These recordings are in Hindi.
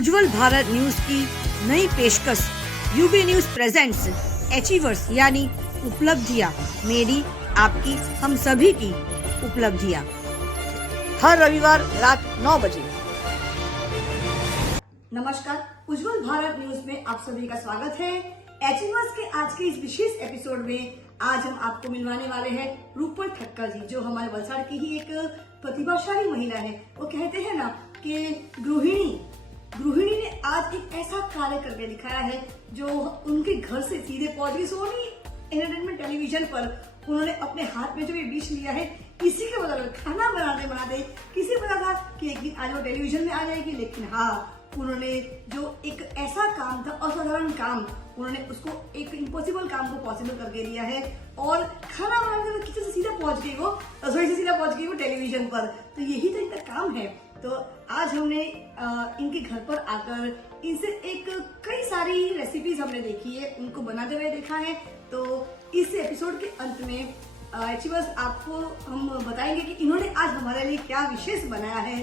उज्जवल भारत न्यूज की नई पेशकश यूबी न्यूज प्रेजेंट्स अचीवर्स यानी उपलब्धियां, मेरी आपकी हम सभी की उपलब्धियां, हर रविवार रात 9 बजे। नमस्कार, उज्जवल भारत न्यूज में आप सभी का स्वागत है। अचीवर्स के आज के इस विशेष एपिसोड में आज हम आपको मिलवाने वाले हैं रूपल ठक्कर जी, जो हमारे वलसाड़ की ही एक प्रतिभाशाली महिला है। वो कहते हैं ना कि गृहिणी ने आज एक ऐसा कार्य करके दिखाया है जो उनके घर से सीधे पहुंच गई। सोनी एंटरटेनमेंट टेलीविजन पर उन्होंने अपने हाथ में जो ये डिश लिया है, इसी के बदौलत खाना बनाते किसी पता था कि एक दिन आज वो टेलीविजन में आ जाएगी, लेकिन हाँ, उन्होंने जो एक ऐसा काम था, असाधारण काम, उन्होंने उसको एक इम्पॉसिबल काम को पॉसिबल करके दिया है और खाना बनाने में किचन से सीधा पहुंच गई, वो रसोई से सीधा पहुंच गई वो टेलीविजन पर। तो यही तो इनका काम है। तो आज हमने इनके घर पर आकर इनसे एक कई सारी रेसिपीज हमने देखी है, उनको बनाते हुए देखा है। तो इस एपिसोड के अंत में बस आपको हम बताएंगे कि इन्होंने आज हमारे लिए क्या विशेष बनाया है।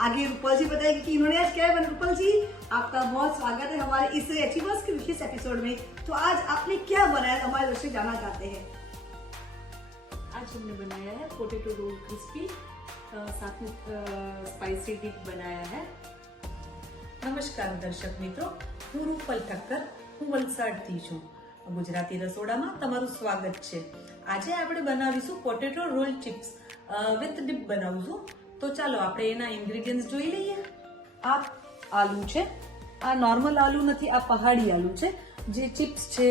आगे रूपल जी बताएगी कि इन्होंने आज क्या है। रूपल जी, आपका बहुत स्वागत है हमारे इस अचीवर्स के विशेष एपिसोड में। तो आज आपने क्या बनाया, हमारे दर्शक जानना चाहते हैं। आज हमने बनाया है पोटैटो रोल क्रिस्पी, साथ में स्पाइसी डिप बनाया है। નમસ્કાર દર્શક મિત્રો, હું રૂપલ ઠક્કર, હું વલસાડથી છું। ગુજરાતી રસોડામાં તમારું સ્વાગત છે। આજે આપણે બનાવીશું potato roll chips with dip બનાવશું। તો ચાલો આપણે એના ઇન્ગ્રેડિયન્ટ્સ જોઈ લઈએ। આ આલુ છે, આ નોર્મલ આલુ નથી, આ પહાડી આલુ છે। જે ચિપ્સ છે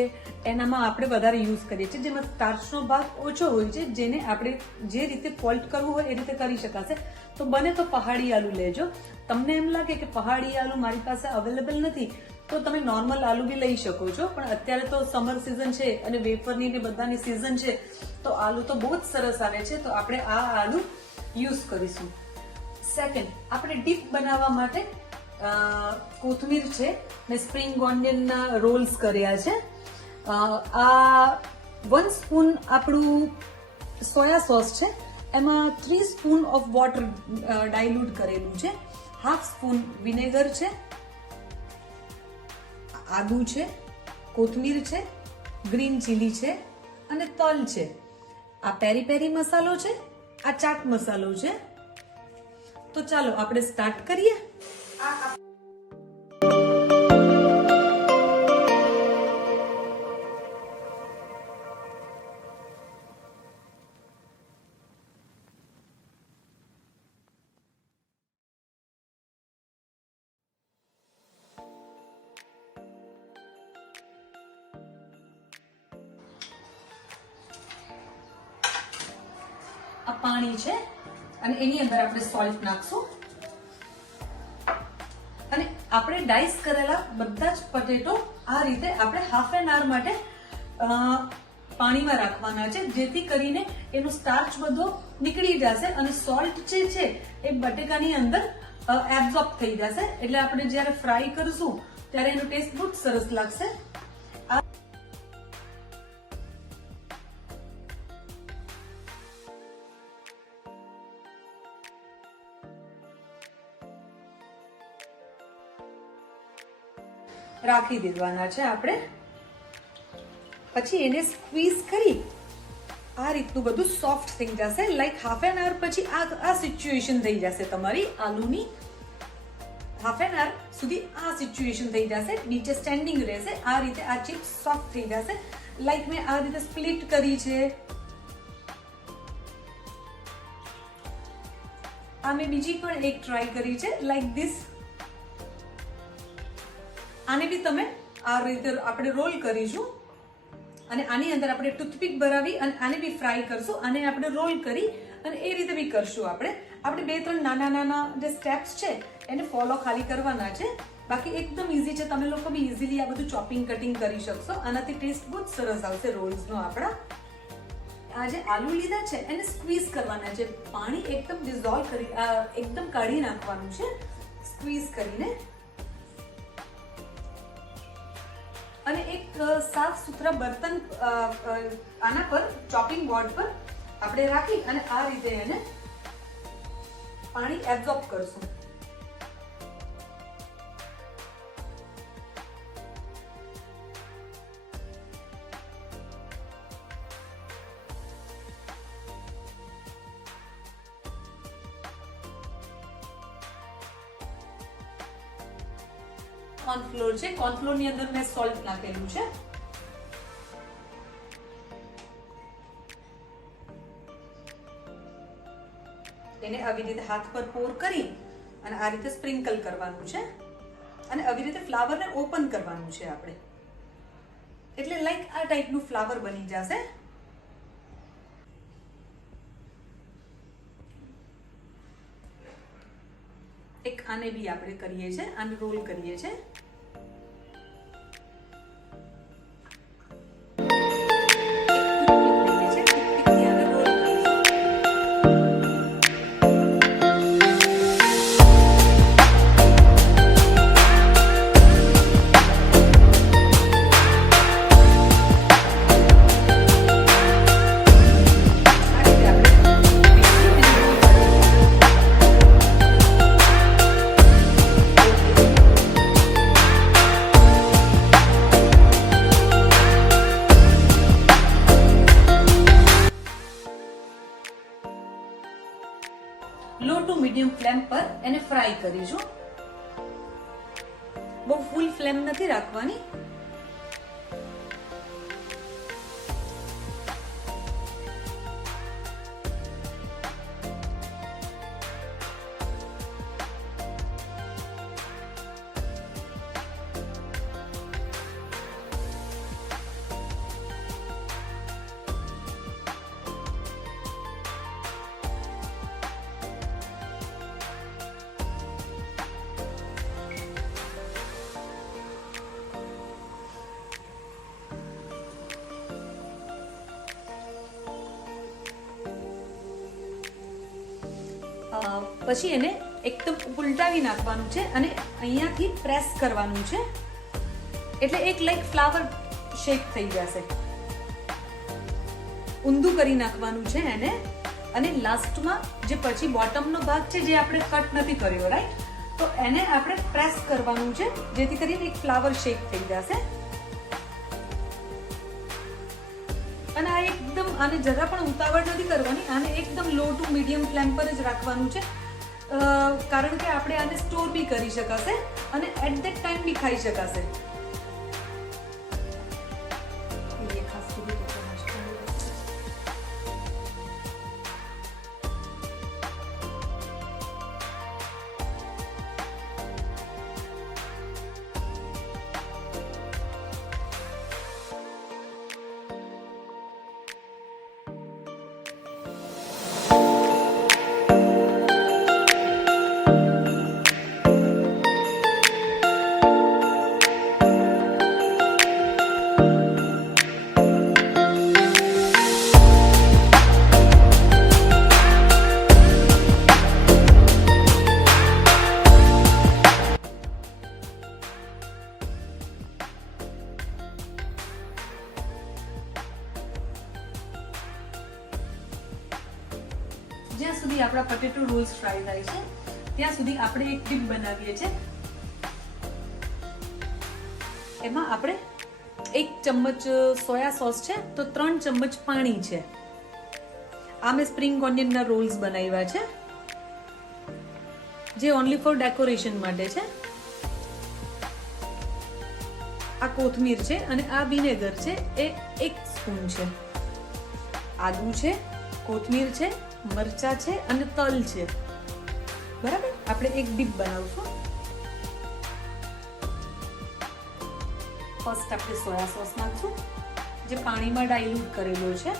એનામાં આપણે વધારે યુઝ કરીએ છીએ, જેમાં સ્ટાર્ચનો ભાગ ઓછો હોય છે, જેને આપણે જે રીતે ફોલ્ટ કરવું હોય એ રીતે કરી શકાશે। તો બને તો પહાડી આલુ લેજો। તમને એમ લાગે કે પહાડી આલુ મારી પાસે અવેલેબલ નથી તો તમે નોર્મલ આલુ બી લઈ શકો છો, પણ અત્યારે તો સમર સિઝન છે અને વેફરની ને બધાની સિઝન છે, તો આલુ તો બહુ જ સરસ આવે છે। તો આપણે આ આલુ યુઝ કરીશું। સેકન્ડ, આપણે ડીપ બનાવવા માટે કોથમીર છે ને સ્પ્રિંગ ઓનિયનના રોલ્સ કર્યા છે। આ 1 સ્પૂન આપણું સોયા સોસ છે, એમાં 3 સ્પૂન ઓફ વોટર ડાયલ્યુટ કરેલું છે, 1/2 સ્પૂન વિનેગર છે, આદુ છે, કોથમીર છે, ગ્રીન ચીલી છે અને તલ છે। આ પેરી પેરી મસાલો છે, આ ચાટ મસાલો છે। તો ચાલો આપણે સ્ટાર્ટ કરીએ। આ પાણી છે અને એની અંદર આપણે સોલ્ટ નાખશું અને આપણે ડાઈસ કરેલા બધા જ પોટેટો આ રીતે આપણે હાફ એન આવર માટે પાણીમાં રાખવાના છે, જેથી કરીને એનો સ્ટાર્ચ બધો નીકળી જશે અને સોલ્ટ જે છે એ બટેકાની અંદર એબ્ઝોર્બ થઈ જશે। એટલે આપણે જ્યારે ફ્રાય કરશું ત્યારે એનો ટેસ્ટ બહુ સરસ લાગશે। રાખી દેવાના છે આપણે, પછી એને સ્ક્વીઝ કરી આ રીતનું બધું સોફ્ટ થઈ જશે। લાઈક હાફ એન આવર પછી આ સિચ્યુએશન થઈ જશે તમારી આલુની। હાફ એન આવર સુધી આ સિચ્યુએશન થઈ જશે, નીચે સ્ટેન્ડિંગ રહેશે, આ રીતે આ ચિપ્સ સોફ્ટ થઈ જશે। લાઈક મેં આ રીતે સ્પ્લિટ કરી છે, આ મેં બીજી પણ એક ટ્રાય કરી છે લાઈક ધીસ। આને બી તમે આ રીતે આપણે રોલ કરીશું અને આની અંદર આપણે ટૂથપીક ભરાવી અને આને બી ફ્રાય કરશું। આને આપણે રોલ કરી અને એ રીતે બી કરશું। આપણે 2-3 નાના જે સ્ટેપ્સ છે એને ફોલો ખાલી કરવાના છે, બાકી એકદમ ઈઝી છે। તમે લોકો બી ઈઝીલી આ બધું ચોપિંગ કટિંગ કરી શકશો। આનાથી ટેસ્ટ બહુ જ સરસ આવશે રોલ્સનો। આપણા આ જે આલુ લીધા છે એને સ્ક્વીઝ કરવાના છે, પાણી એકદમ ડિઝોલ્વ કરી એકદમ કાઢી નાખવાનું છે સ્ક્વીઝ કરીને। અને એક સાફ સુથરા બર્તન આના પર ચોપિંગ બોર્ડ પર આપણે રાખી અને આ રીતે એને પાણી એબ્ઝોર્બ કરશું। કોર્નફ્લોર છે. કોર્નફ્લોર ની અંદર મેં સોલ્ટ નાખેલું છે. એને આવી રીતે હાથ પર પોર કરી અને આ રીતે સ્પ્રિંકલ કરવાનું છે અને આવી રીતે ફ્લાવરને ઓપન કરવાનું છે આપણે, એટલે લાઈક આ ટાઈપનું ફ્લાવર બની જશે. એક આને બી આપણે કરીએ છીએ, આને રોલ કરીએ છીએ. લો ટુ મીડિયમ ફ્લેમ પર એને ફ્રાય કરીશું. બહુ ફૂલ ફ્લેમ નથી રાખવાની. પછી એને એકદમ ઉલટાવી નાખવાનું છે અને અહીંયાથી પ્રેસ કરવાનું છે, એટલે એક લાઈક ફ્લાવર શેપ થઈ જશે. ઊંધું કરી નાખવાનું છે એને, અને લાસ્ટમાં જે પછી બોટમનો ભાગ છે જે આપણે કટ નથી કર્યો, રાઈટ, તો એને આપણે પ્રેસ કરવાનું છે જેથી કરીને એક ફ્લાવર શેપ થઈ જશે. અને આ એકદમ, આને જરા પણ ઉતાવળ નથી કરવાની, આને એકદમ લો ટુ મીડિયમ ફ્લેમ પર જ રાખવાનું છે, કારણ કે આપણે આને સ્ટોર બી કરી શકાશે અને એટ ધેટ ટાઈમ બી ખાઈ શકાશે. જ્યાં સુધી આપણા પોટેટો રોલ્સ ફ્રાય થાય છે ત્યાં સુધી આપણે એક ડીપ બનાવીએ છીએ. એમાં આપણે 1 ચમચ સોયા સોસ છે તો 3 ચમચ પાણી છે. આ મેં સ્પ્રિંગ ઓનિયનના રોલ્સ બનાવ્યા છે જે ઓનલી ફોર ડેકોરેશન માટે છે. આ કોથમીર છે અને આ વિનેગર છે એ 1 સ્પૂન છે. આદુ છે, કોથમીર છે, મરચા છે અને તલ છે. બરાબર, આપણે એક ડીપ બનાવશું. ફર્સ્ટ આપણે સોયા સોસ નાખશું જે પાણીમાં ડાઈલ્યુટ કરેલો છે.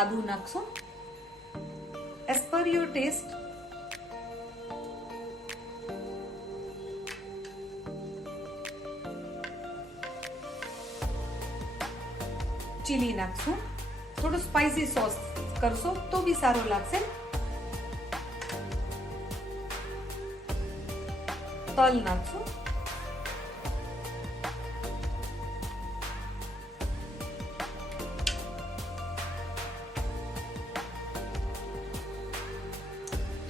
આદુ નાખશું as per your test. Chilli નાખશું. થોડું સ્પાઇસી સોસ કરશો તો બી સારો લાગશે. તલ નાખશું.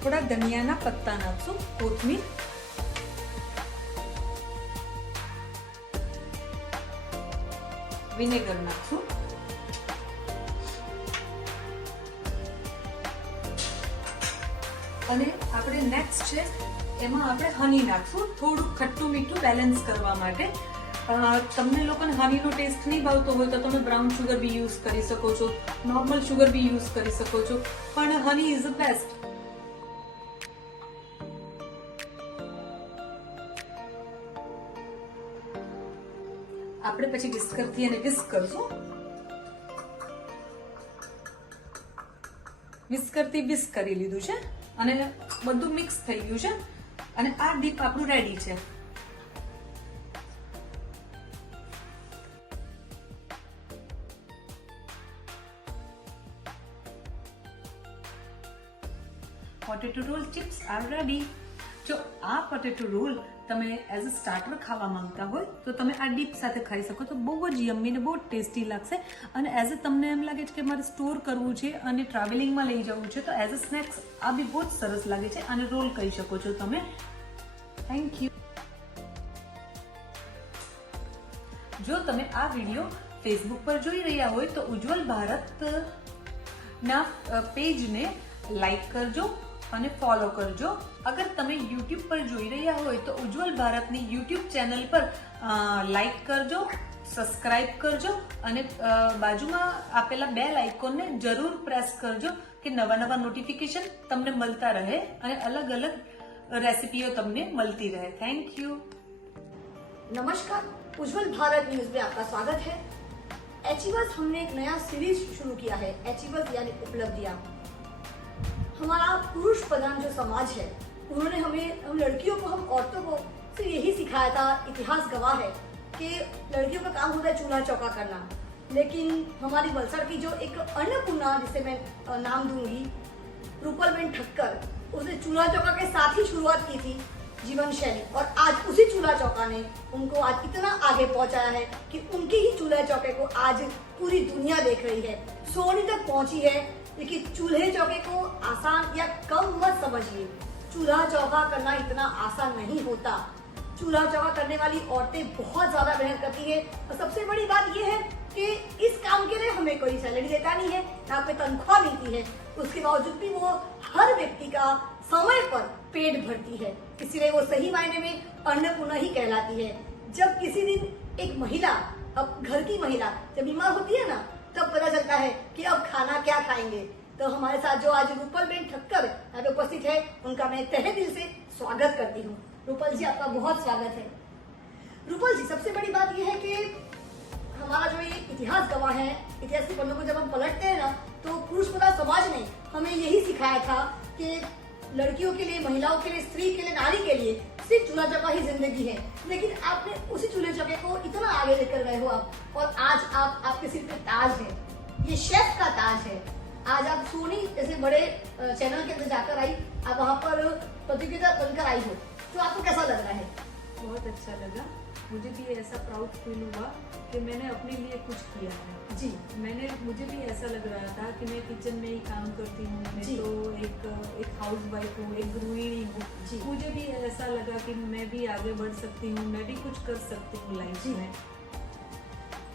થોડા ધનિયાના પત્તા નાખશું, કોથમીર, વિનેગર નાખશું, અને આપણે નેક્સ્ટ છે એમાં આપણે હની નાખશું, થોડું ખટ્ટું મીઠું બેલેન્સ કરવા માટે. તમને લોકોને હનીનો ટેસ્ટ નહીં ભાવતો હોય તો તમે બ્રાઉન શુગર બી યુઝ કરી શકો છો, નોર્મલ શુગર બી યુઝ કરી શકો છો, પણ હની ઇઝ ધ બેસ્ટ. આપણે પછી વિસ્કરથી એને વિસ્ક કરશું. વિસ્કરથી વિસ્ક કરી લીધું છે અને બધું મિક્સ થઈ ગયું છે અને આ ડીપ આપણું રેડી છે. Potato roll chips are ready. જો આ પોટેટો રોલ તમે એઝ અ સ્ટાર્ટર ખાવા માંગતા હોય તો તમે આ ડીપ સાથે ખાઈ શકો તો બહુ જ યમ્મી ને બહુ ટેસ્ટી લાગશે. અને એઝ અ તમને એમ લાગે છે કે મારે સ્ટોર કરવું છે અને ટ્રાવેલિંગમાં લઈ જવું છે તો એઝ અ સ્નેક્સ આ બી બહુ જ સરસ લાગે છે. આને રોલ કહી શકો છો તમે. Thank you. જો તમે આ વિડીયો ફેસબુક પર જોઈ રહ્યા હોય તો ઉજ્જવલ ભારતના પેજને લાઈક કરજો અને ફોલો કરજો. અગર તમે યુટ્યુબ પર જોઈ રહ્યા હોય તો ઉજ્જવલ ભારતની યુટ્યુબ ચેનલ પર લાઈક કરજો, સબસ્ક્રાઇબ કરજો અને બાજુમાં આપેલા બેલ આઇકોનને જરૂર પ્રેસ કરજો કે નવા નવા નોટિફિકેશન તમને મળતા રહે અને અલગ અલગ रेसिपियों તમને મળતી રહે. Thank you. नमस्कार, उज्जवल भारत न्यूज में आपका स्वागत है. एचीवर्स हमने एक नया सीरीज शुरू किया है, एचीवर्स यानी उपलब्धियां. हमारा पुरुष प्रधान जो समाज है उन्होंने हम लड़कियों को, हम औरतों को सिर्फ यही सिखाया था, इतिहास गवाह है कि लड़कियों का काम होता है चूल्हा चौका करना. लेकिन हमारी वलसाड़ की जो एक अन्नपूर्णा, जिसे मैं नाम दूंगी, रूपलबेन ठक्कर, उसने चूल्हा चौका के साथ ही शुरुआत की थी जीवन शैली और आज उसी चूल्हा चौका ने उनको आज इतना आगे पहुंचाया है कि उनके ही चूल्हा चौके को आज पूरी दुनिया देख रही है, सोनी तक पहुंची है. लेकिन चूल्हे चौके को आसान या कम मत समझिए. चूल्हा चौका करना इतना आसान नहीं होता. चूल्हा चौका करने वाली औरतें बहुत ज्यादा मेहनत करती है और सबसे बड़ी बात यह है कि इस काम के लिए हमें कोई सैलरी देता नहीं है, ना कोई तनख्वाह मिलती है. उसके बावजूद भी वो हर व्यक्ति का समय पर पेट भरती है. इसीलिए वो सही मायने में अन्नपूर्णा ही कहलाती है. जब किसी दिन एक महिला, अब घर की महिला जब बीमार होती है ना, तब पता चलता है कि अब खाना क्या खाएंगे. तो हमारे साथ जो आज रूपलबेन ठक्कर यहाँ पे उपस्थित है, उनका मैं तहे दिल से स्वागत करती हूँ. रूपल जी, आपका बहुत स्वागत है. रूपल जी, सबसे बड़ी बात यह है कि हमारा जो ये इतिहास गवाह है, इतिहास के पन्नों को जब हम पलटते हैं ना, तो पुरुष प्रधान समाज ने हमें यही सिखाया था कि लड़कियों के लिए, महिलाओं के लिए, स्त्री के लिए, नारी के लिए सिर्फ चूल्हा चौका ही जिंदगी है. लेकिन आपने उसी चूल्हे चौके को इतना आगे लेकर गए हो आप, और आज आपके सिर पे ताज है, ये शेफ का ताज है. आज आप सोनी जैसे बड़े चैनल के अंदर जाकर आई, आप वहाँ पर प्रतियोगिता बनकर आई हो, तो आपको कैसा लग रहा है? बहुत अच्छा लगा. मुझे भी ऐसा प्राउड फील हुआ कि मैंने अपने लिए कुछ किया है. जी, मुझे भी ऐसा लग रहा था कि मैं किचन में ही काम करती हूँ, मैं जी. तो एक हाउस वाइफ हूँ, एक गृहिणी हूँ. जी. मुझे भी ऐसा लगा कि मैं भी आगे बढ़ सकती हूँ, मैं भी कुछ कर सकती हूँ लाइफ जी. में.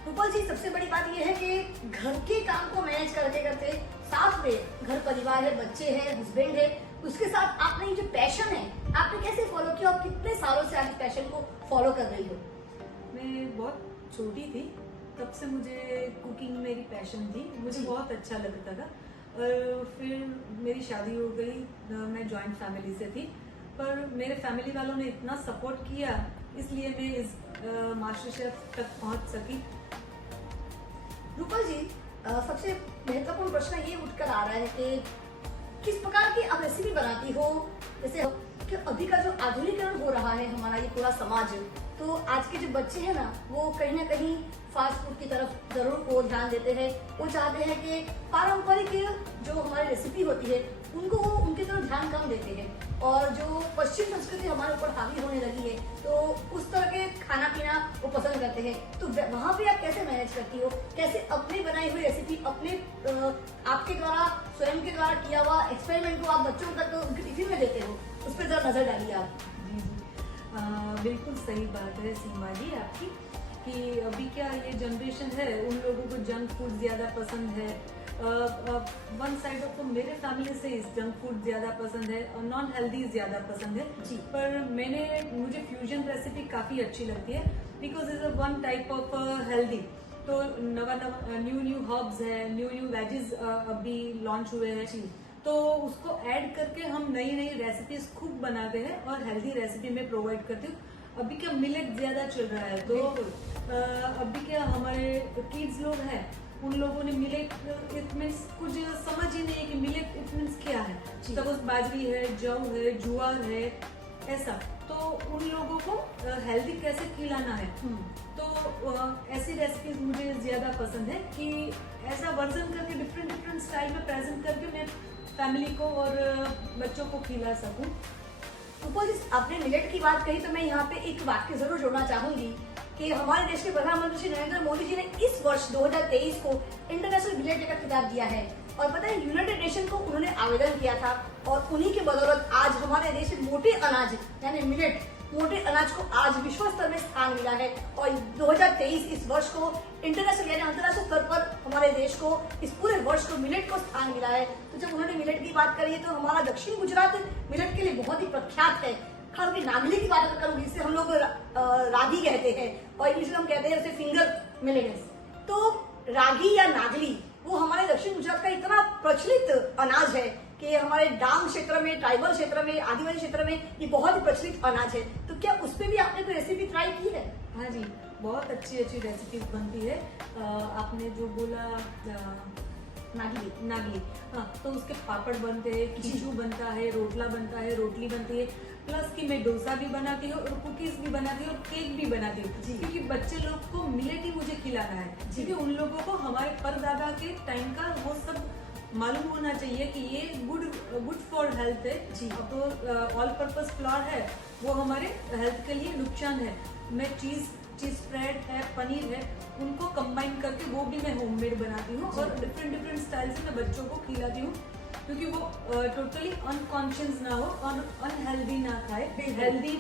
रूपल जी, सबसे बड़ी बात यह है कि घर के काम को मैनेज करते करते साथ में घर परिवार है, बच्चे हैं, हस्बैंड है, उसके साथ आपने ये जो पैशन है आपने कैसे फॉलो किया और कितने सालों से आप इस पैशन को फॉलो कर रही हो? मैं बहुत छोटी थी तब से मुझे कुकिंग मेरी पैशन थी, मुझे जी. बहुत अच्छा लगता था. फिर मेरी शादी हो गई, मैं जॉइंट फैमिली से थी, पर मेरे फैमिली वालों ने इतना सपोर्ट किया इसलिए मैं इस मास्टर शेफ तक पहुंच सकी. रूपल जी, सबसे महत्वपूर्ण प्रश्न ये उठकर आ रहा है कि किस प्रकार की आप रेसिपी बनाती हो. जैसे कि अभी का जो आधुनिकीकरण हो रहा है हमारा ये पूरा समाज, तो आज के जो बच्चे हैं ना, वो कहीं ना कहीं फास्ट फूड की तरफ जरूर को ध्यान देते हैं. वो चाहते हैं कि पारंपरिक जो हमारी रेसिपी होती है उनको वो उनकी तरफ ध्यान कम देते हैं, और जो पश्चिम संस्कृति हमारे ऊपर हावी होने लगी है तो उस तरह के खाना पीना वो पसंद करते हैं. तो वहाँ पे आप कैसे मैनेज करती हो, कैसे अपनी बनाई हुई रेसिपी, अपने आपके द्वारा स्वयं के द्वारा किया हुआ एक्सपेरिमेंट को आप बच्चों तक उनके टिफिन में देते हो, उस पर जरा नजर डालिए आप. जी जी, बिल्कुल सही बात है सीमा जी आपकी. कि अभी क्या ये जनरेशन है, उन लोगों को जंक फूड ज़्यादा पसंद है। वन साइड ऑफ तो मेरे फैमिली से जंक फूड ज़्यादा पसंद है और नॉन हेल्दी ज़्यादा पसंद है जी। पर मुझे फ्यूजन रेसिपी काफ़ी अच्छी लगती है because is a one type of healthy. तो न्यू हर्ब्स है, न्यू वेजेस अभी लॉन्च हुए हैं, तो उसको ऐड करके हम नई नई रेसिपीज खूब बनाते हैं और हेल्दी रेसिपी में प्रोवाइड करती हूँ। अभी क्या मिलेट ज्यादा चल रहा है, तो अभी क्या हमारे किड्स लोग हैं, उन लोगों ने मिलेट इट मीन्स कुछ समझ ही नहीं है कि मिलेट इट मीन्स क्या है। सपोज बाजरी है, जौ है, जुआर है, ऐसा। तो उन लोगों को हेल्दी कैसे खिलाना है, तो ऐसी रेसिपीज मुझे ज्यादा पसंद है कि ऐसा वर्जन करके डिफरेंट स्टाइल में प्रेजेंट करके मैं फैमिली को और बच्चों को खिला सकूं। आपने मिलेट की बात कही तो मैं यहाँ पे एक वाक्य जरूर जोड़ना चाहूंगी कि हमारे देश के प्रधानमंत्री श्री नरेंद्र मोदी जी ने इस वर्ष 2023 को इंटरनेशनल मिलेट डे का खिताब दिया है। और पता है, यूनाइटेड नेशन को उन्होंने आवेदन किया था और उन्हीं के बदौलत आज हमारे देश में मोटे अनाज यानी मिलेट, मोटे अनाज को आज विश्व स्तर में स्थान मिला है। और 2023 इस वर्ष को इंटरनेशनल यानी अंतर्राष्ट्रीय स्तर पर हमारे देश को इस पूरे वर्ष को मिलेट को स्थान मिला है। तो जब उन्होंने मिलेट की बात करी है तो हमारा दक्षिण गुजरात मिलेट के लिए बहुत ही प्रख्यात है। खास करके नागली की बात करूंगी, जिसे हम लोग रागी कहते हैं और इंग्लिश में हम कहते हैं उसे फिंगर मिलेट्स। तो रागी या नागली वो हमारे दक्षिण गुजरात का इतना प्रचलित अनाज है कि हमारे डांग क्षेत्र में, ट्राइबल क्षेत्र में, आदिवासी क्षेत्र में ये बहुत ही प्रचलित अनाज है। तो क्या उस पर भी आपने कोई रेसिपी ट्राई की है? हाँ जी, बहुत अच्छी रेसिपी बनती है। आपने जो बोला नागली, हाँ, तो उसके पापड़ बनते हैं, खींचू बनता है, रोटला बनता है, रोटली बनती है, प्लस कि मैं डोसा भी बनाती हूँ और कुकीज भी बनाती हूँ और केक भी बनाती हूँ, क्योंकि बच्चे लोग को मिलेट ही मुझे खिलाना है। क्योंकि उन लोगों को हमारे परदादा के टाइम का वो सब मालूम होना चाहिए कि ये गुड फॉर हेल्थ है। अब तो ऑल पर्पस फ्लोर है, वो हमारे हेल्थ के लिए नुकसान है। मैं चीज स्प्रेड है, पनीर है, उनको कंबाइन करके वो भी मैं होममेड बनाती हूँ और डिफरेंट स्टाइल से मैं बच्चों को खिलाती हूँ, क्योंकि वो टोटली अनकॉन्शियस ना हो और अनहेल्दी ना खाए, हेल्दी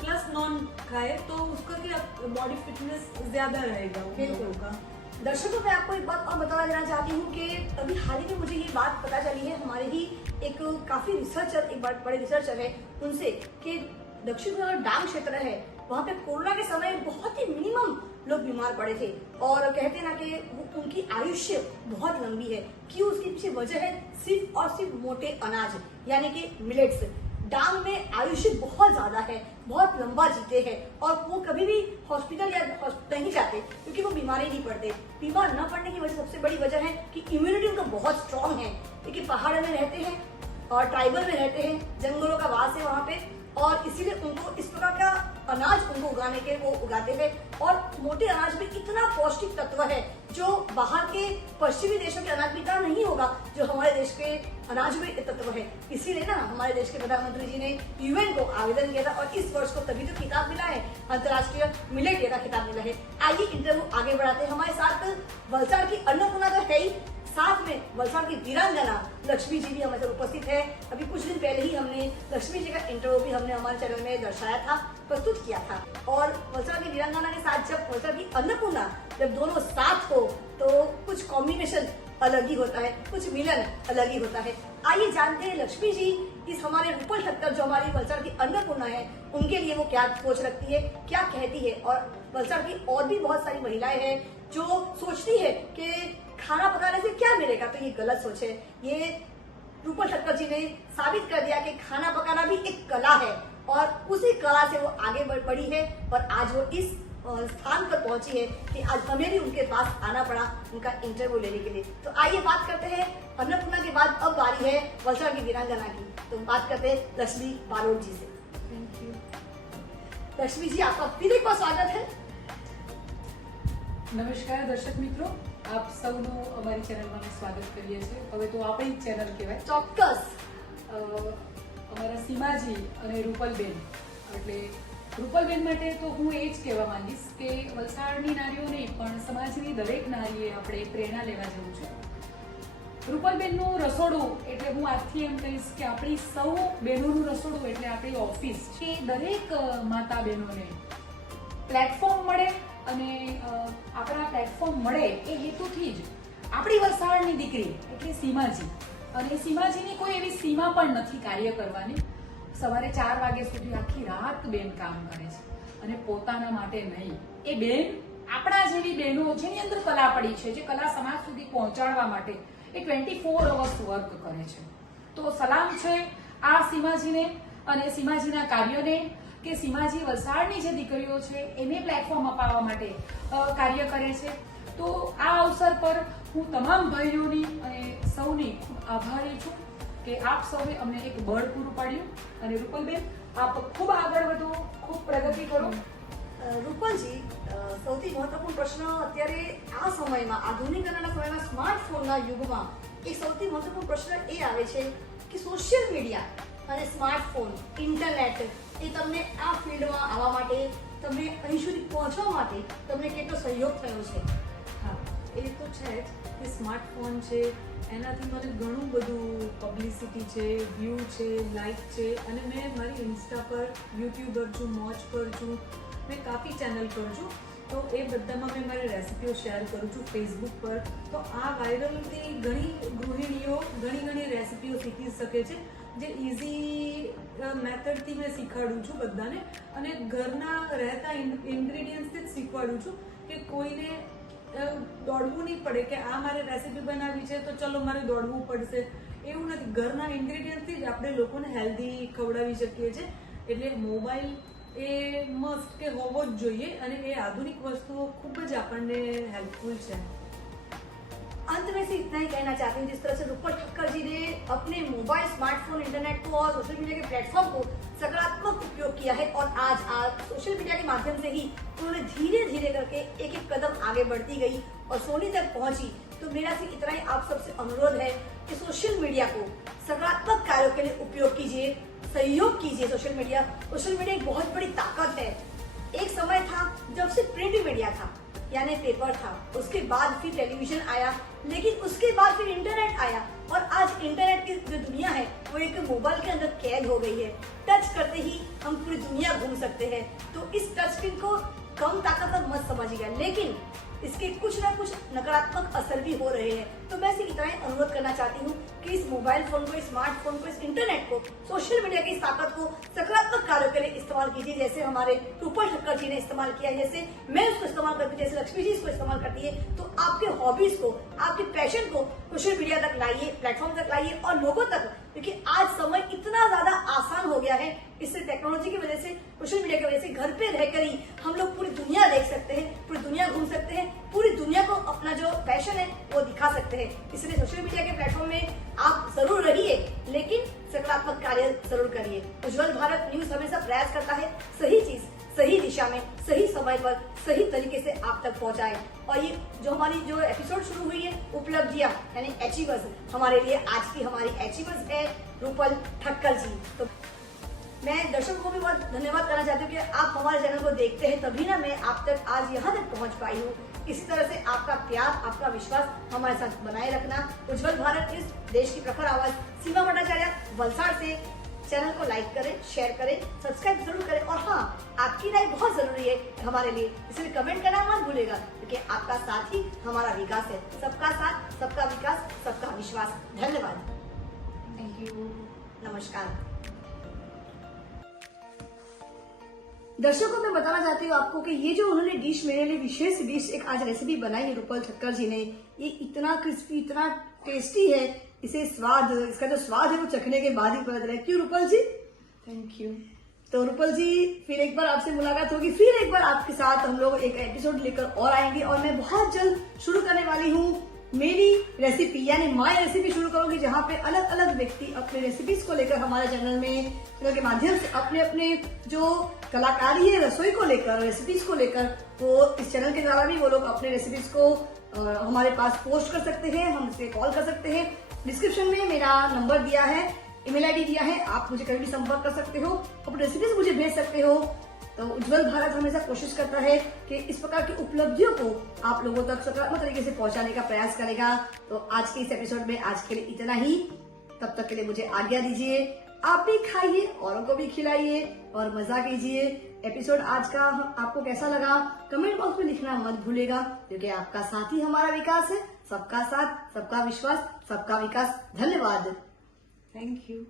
प्लस नॉन खाए, तो उसका क्या बॉडी फिटनेस ज्यादा रहेगा उन लोगों का। दर्शकों, मैं आपको एक बात और बता देना चाहती हूँ कि अभी हाल ही में मुझे ये बात पता चली है, हमारे ही एक काफी रिसर्चर, एक बड़े रिसर्चर है, उनसे कि दक्षिण गुजरात डांग क्षेत्र है, वहाँ पे कोरोना के समय बहुत ही मिनिमम लोग बीमार पड़े थे और कहते ना कि उनकी आयुष्य बहुत लंबी है। क्यों? उसके पीछे वजह है सिर्फ और सिर्फ मोटे अनाज यानी कि मिलेट्स। डांग में आयुष्य बहुत ज्यादा है, बहुत लंबा जीते हैं और वो कभी भी हॉस्पिटल या नहीं जाते क्योंकि वो बीमार ही नहीं पड़ते। बीमार न पड़ने की वजह सबसे बड़ी वजह है कि इम्यूनिटी उनका बहुत स्ट्रांग है, क्योंकि पहाड़ में रहते हैं और ट्राइबल में रहते हैं, जंगलों का वास है वहाँ पे, और इसीलिए उनको इस प्रकार का अनाज उनको उगाने के वो उगाते हैं। और मोटे अनाज में इतना पौष्टिक तत्व है जो बाहर के पश्चिमी देशों के अनाज में इतना नहीं होगा जो हमारे देश के अनाज में तत्व है। इसीलिए ना हमारे देश के प्रधानमंत्री जी ने यूएन को आवेदन किया था और इस वर्ष को तभी तो खिताब मिला है, अंतर्राष्ट्रीय मिलेट डे का खिताब मिला है। आइए इंटरव्यू आगे बढ़ाते हैं। हमारे साथ वलसाड़ की अन्नपूर्णा तो है ही, साथ में वलसाड़ की वीरांगना लक्ष्मी जी भी हमारे साथ उपस्थित है। अभी कुछ दिन पहले ही हमने लक्ष्मी जी का इंटरव्यू भी हमने हमारे चैनल में दर्शाया था, प्रस्तुत किया था। और वलसाड़ की वीरांगना के साथ जब वलसाड़ की अन्नपूर्णा जब दोनों साथ हो तो कुछ कॉम्बिनेशन अलग ही होता है, कुछ मिलन अलग ही होता है। आइए जानते हैं लक्ष्मी जी इस हमारे रूपल ठक्कर जो हमारी वलसाड़ की अन्नपूर्णा है उनके लिए वो क्या सोच रखती है, क्या कहती है। और वलसाड़ की और भी बहुत सारी महिलाएं हैं जो सोचती है कि खाना पकाने से क्या मिलेगा, तो ये गलत सोच है। ये रूपल ठक्कर जी ने साबित कर दिया कि खाना पकाना भी एक कला है और उसी कला से वो आगे बढ़ी है और आज वो इस स्थान पर पहुंची है कि आज हमें भी उनके पास आना पड़ा उनका इंटरव्यू लेने के लिए। तो आइए बात करते हैं अन्नपूर्णा के बाद अब बारी है वलसाड़ की वीरांगना की। तो बात करते हैं लक्ष्मी बारोट जी से। थैंक यू लक्ष्मी जी, आपका फिर एक बार स्वागत है। નમસ્કાર દર્શક મિત્રો, આપ સૌનું અમારી ચેનલમાં સ્વાગત કરીએ છીએ। હવે તો આપણી ચેનલ કહેવાય। ચોક્કસ અમારા સીમાજી અને રૂપલબેન, એટલે રૂપલબેન માટે તો હું એ જ કહેવા માંગીશ કે વલસાડની નારીઓ નહીં પણ સમાજની દરેક નારીએ આપણે પ્રેરણા લેવા જેવું છે। રૂપલબેનનું રસોડું એટલે હું આજથી એમ કહીશ કે આપણી સૌ બહેનોનું રસોડું એટલે આપણી ઓફિસ, કે દરેક માતા બહેનોને પ્લેટફોર્મ મળે અને આપણા પ્લેટફોર્મ મળે એ હેતુથી જ આપણી વલસાડની દીકરી એટલે સીમાજી, અને સીમાજીની કોઈ એવી સીમા પણ નથી કાર્ય કરવાની. સવારે 4 વાગ્યા સુધી આખી રાત બેન કામ કરે છે, અને પોતાના માટે નહીં, એ બેન આપણા જેવી બહેનો જેની અંદર કલા પડી છે, જે કલા સમાજ સુધી પહોંચાડવા માટે એ 24 અવર્સ વર્ક કરે છે. તો સલામ છે આ સીમાજીને અને સીમાજીના કાર્યોને, કે સીમાજી વલસાડની જે દીકરીઓ છે એને પ્લેટફોર્મ અપાવવા માટે કાર્ય કરે છે. તો આ અવસર પર હું તમામ ભાઈઓની અને સૌની ખૂબ આભારી છું કે આપ સૌએ અમને એક બળ પૂરું પાડ્યું. અને રૂપલબેન, આપ ખૂબ આગળ વધો, ખૂબ પ્રગતિ કરો. રૂપલજી, સૌથી મહત્વપૂર્ણ પ્રશ્ન અત્યારે આ સમયમાં, આધુનિકતાના સમયમાં, સ્માર્ટફોનના યુગમાં એક સૌથી મહત્વપૂર્ણ પ્રશ્ન એ આવે છે કે સોશિયલ મીડિયા અને સ્માર્ટફોન, ઇન્ટરનેટ એ તમને આ ફિલ્ડમાં આવવા માટે, તમને અહીં સુધી પહોંચવા માટે તમને કેટલો સહયોગ થયો છે? હા, એ તો છે જ કે સ્માર્ટફોન છે એનાથી મને ઘણું બધું પબ્લિસિટી છે, વ્યૂ છે, લાઇક છે, અને મેં મારી ઇન્સ્ટા પર, યુટ્યુબર છું, મોજ પર છું, મેં કાફી ચેનલ પર છું. તો એ બધામાં મેં મારી રેસિપીઓ શેર કરું છું ફેસબુક પર. તો આ વાયરલથી ઘણી ગૃહિણીઓ ઘણી રેસિપીઓ શીખી શકે છે, જે ઇઝી મેથડથી મેં શીખવાડું છું બધાને, અને ઘરના રહેતા ઇન્ગ્રેડિયન્ટ્સથી જ શીખવાડું છું કે કોઈને દોડવું નહીં પડે કે આ મારે રેસિપી બનાવવી છે તો ચલો મારે દોડવું પડશે, એવું નથી. ઘરના ઇન્ગ્રેડિયન્ટથી જ આપણે લોકોને હેલ્ધી ખવડાવી શકીએ છીએ. એટલે મોબાઈલ એ મસ્ટ કે હોવો જ જોઈએ, અને એ આધુનિક वस्तुओं खूब જ આપણને हेल्पफुल છે. अंत में से इतना ही कहना चाहती हूँ, जिस तरह से रूपल ठक्कर जी ने अपने मोबाइल, स्मार्टफोन, इंटरनेट को और सोशल मीडिया के प्लेटफॉर्म को सकारात्मक उपयोग किया है, और आज सोशल मीडिया के माध्यम से ही उन्होंने धीरे धीरे करके एक एक कदम आगे बढ़ती गई और सोनी तक पहुंची. तो मेरा सिर्फ इतना ही आप सबसे अनुरोध है कि सोशल मीडिया को सकारात्मक कार्यों के लिए उपयोग कीजिए, सहयोग कीजिए. सोशल मीडिया एक बहुत बड़ी ताकत है. एक समय था जब सिर्फ प्रिंट मीडिया था, यानी पेपर था, उसके बाद फिर टेलीविजन आया, लेकिन उसके बाद फिर इंटरनेट आया, और आज इंटरनेट की जो दुनिया है वो एक मोबाइल के अंदर कैद हो गई है. टच करते ही हम पूरी दुनिया घूम सकते हैं. तो इस टच स्क्रीन को कम ताकतवर मत समझिएगा, लेकिन इसके कुछ ना कुछ नकारात्मक असर भी हो रहे हैं. तो मैं सिर्फ इतना ही अनुरोध करना चाहती हूँ कि इस मोबाइल फोन को, इस स्मार्टफोन को, इस इंटरनेट को, सोशल मीडिया की इस ताकत को सकारात्मक कार्यों के लिए इस्तेमाल कीजिए, जैसे हमारे रूपल ठक्कर जी ने इस्तेमाल किया, जैसे मैं उसको इस्तेमाल करती हूँ, जैसे लक्ष्मी जी इसको इस्तेमाल करती है. तो आपके हॉबीज को, आपके पैशन को सोशल मीडिया तक लाइए, प्लेटफॉर्म तक लाइए और लोगों तक, क्योंकि आज समय इतना ज्यादा आसान हो गया है. इससे टेक्नोलॉजी की वजह से, सोशल मीडिया की वजह से घर पे रहकर ही हम लोग पूरी दुनिया देख सकते हैं, पूरी दुनिया घूम सकते हैं, पूरी दुनिया को अपना जो पैशन है वो दिखा सकते हैं. इसलिए सोशल मीडिया के प्लेटफॉर्म में आप जरूर रहिए, लेकिन सकारात्मक कार्य जरूर करिए. उज्जवल भारत न्यूज हमेशा प्रयास करता है सही चीज सही दिशा में, सही समय पर, सही तरीके से आप तक पहुंचाए. और ये जो हमारी जो एपिसोड शुरू हुई है, उपलब्धियां यानी अचीवर्स, हमारे लिए आज की हमारी अचीवर्स है रूपल ठक्कर जी. तो मैं दर्शकों को भी बहुत धन्यवाद करना चाहती हूँ कि आप हमारे चैनल को देखते हैं, तभी ना मैं आप तक आज यहाँ तक पहुँच पाई हूँ. इसी तरह से आपका प्यार, आपका विश्वास हमारे साथ बनाए रखना. उज्जवल भारत न्यूज, देश की प्रखर आवाज, सीमा भट्टाचार्य, वलसाड़ से. चैनल को लाइक करें, शेयर करें, सब्सक्राइब जरूर करें, और हाँ, आपकी राय बहुत जरूरी है हमारे लिए, इसलिए कमेंट करना मत भूलिएगा, क्योंकि आपका साथ ही हमारा विकास है. सबका साथ, सबका विकास, सबका विश्वास. धन्यवाद. Thank you. नमस्कार. दर्शकों, मैं बताना चाहती हूँ आपको कि ये जो उन्होंने डिश, मेरे लिए विशेष डिश एक आज रेसिपी बनाई है रूपल ठक्कर जी ने, ये इतना क्रिस्पी, इतना टेस्टी है. इसे स्वाद, इसका जो स्वाद है वो चखने के बाद ही पता चला. क्यों रूपल जी? Thank you. तो रूपल जी, फिर एक बार आपसे मुलाकात होगी, फिर एक बार आपके साथ हम लोग एक एपिसोड लेकर और आएंगे, और मैं बहुत जल्द शुरू करने वाली हूँ मेरी रेसिपी यानी माय रेसिपी शुरू करूंगी, जहाँ पे अलग अलग व्यक्ति अपने रेसिपीज को लेकर हमारे चैनल के माध्यम से अपने अपने जो कलाकारी है रसोई को लेकर, रेसिपीज को लेकर, वो इस चैनल के द्वारा भी वो लोग अपने रेसिपीज को हमारे पास पोस्ट कर सकते हैं, हमसे कॉल कर सकते हैं. डिस्क्रिप्शन में मेरा नंबर दिया है, ईमेल आईडी दिया है, आप मुझे कभी भी संपर्क कर सकते हो, अपनी रेसिपीज मुझे भेज सकते हो. तो उज्जवल भारत हमेशा कोशिश करता है कि इस प्रकार की उपलब्धियों को आप लोगों तक सकारात्मक तरीके से पहुंचाने का प्रयास करेगा. तो आज के इस एपिसोड में आज के लिए इतना ही. तब तक के लिए मुझे आज्ञा दीजिए. आप भी खाइए, औरों को भी खिलाइए और मजा कीजिए। एपिसोड आज का आपको कैसा लगा कमेंट बॉक्स में लिखना मत भूलेगा, क्योंकि आपका साथ ही हमारा विकास है। सबका साथ, सबका विश्वास, सबका विकास। धन्यवाद। Thank you.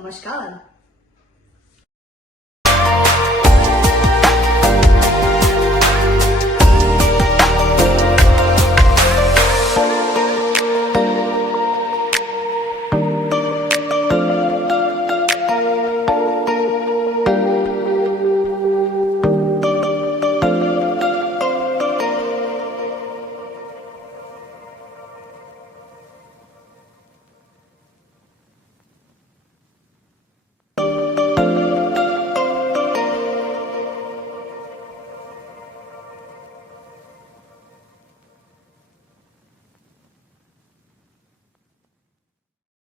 नमस्कार।